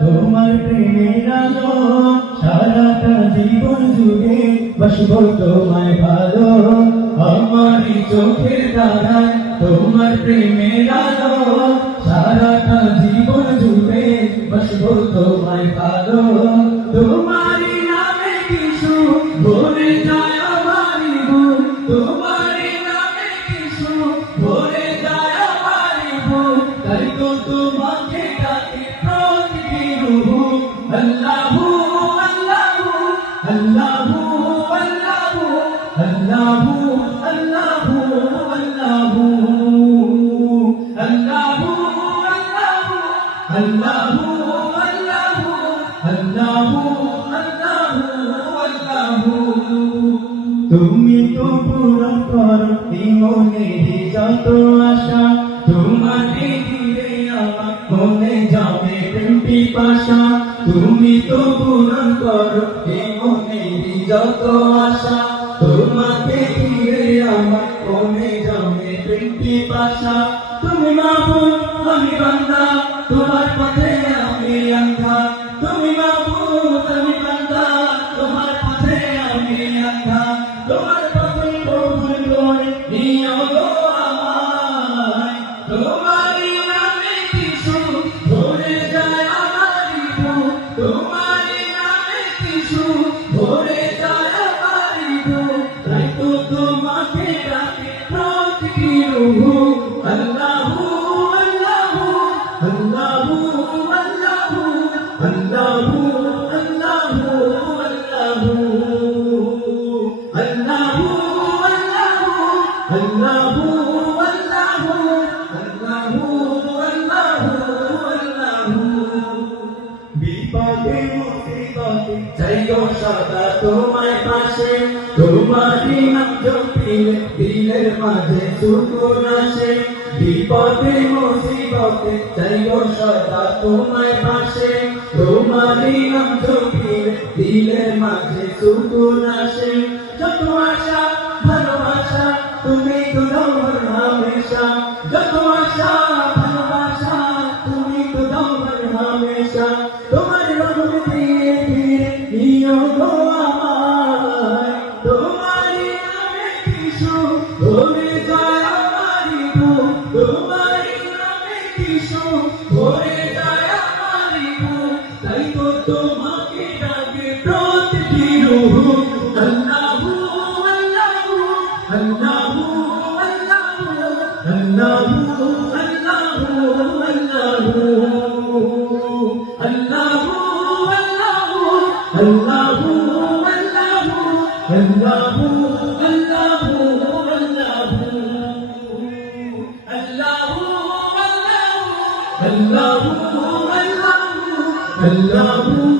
তোমার প্রেমের আলো সারাটা জীবন জুড়ে বসবো তোমায় ভালো আমারই চোখের তারায় তোমার প্রেমের আলো সারাটা জীবন জুড়ে বসবো তোমায় ভালো তোমারই নামে কিছু ভরে যায় আমারই বুক তোমারই নামে কিছু ভরে যায় আমারই বুক তাই তো তোমাকে ডাকি প্রতিদিন আল্লাহু আল্লাহু আল্লাহু আল্লাহু আল্লাহু আল্লাহু আল্লাহু আল্লাহু আল্লাহু আল্লাহু আল্লাহু তুমি তো পূরণ করো মনের যত আশা তোমাকে ঘিরে আমার মনে যাবে প্রেম পিপাসা তুমি তো পূরণ করো মনের যত আশা তোমাকে ঘিরে আমার মনে যাবে প্রেম পিপাসা তুমি মাহবুব আমি বান্দা তোমার পথে আমি অন্ধা তুমি মাহবুব আমি বান্দা তোমার পথে আমি অন্ধা তোমার পথে কবুল করে নিও গো আমায় তোমারই নামে কিছু ভরে যায় আমারই বুক তোমারই নামে কিছু ভরে যায় আমারই বুক তাই তো তোমাকে ডাকে প্রতিদিন আল্লাহু আল্লাহু আল্লাহু আল্লাহু আল্লাহু আল্লাহু আল্লাহু আল্লাহু আল্লাহু বিপদে মুসিবতে চাইও সদা তোমায় পাশে তোমারই নাম জপিলে দিলের মাঝে সুকুন আসে বিপদে মুসিবতে চাইও সদা তোমায় পাশে তোমারই নাম জপিলে দিলের মাঝে সুকুন আসে যত আশা ভালোবাসা তুমি তো দাও হামেশা যত আশা ভালোবাসা তুমি তো দাও হামেশা তোমার রঙ দিয়ে ধীরে নিও গো আমায় তোমারই নামে কিছু ভরে যায় আমারই বুক তোমারই নামে কিছু ভরে যায় আমারই বুক তাই তো তোমাকে ডাকে প্রতিদিন আল্লাহু আল্লাহু আল্লাহু আল্লাহু আল্লাহু আল্লাহু আল্লাহু আল্লাহু আল্লাহু আল্লাহু আল্লাহু আল্লাহু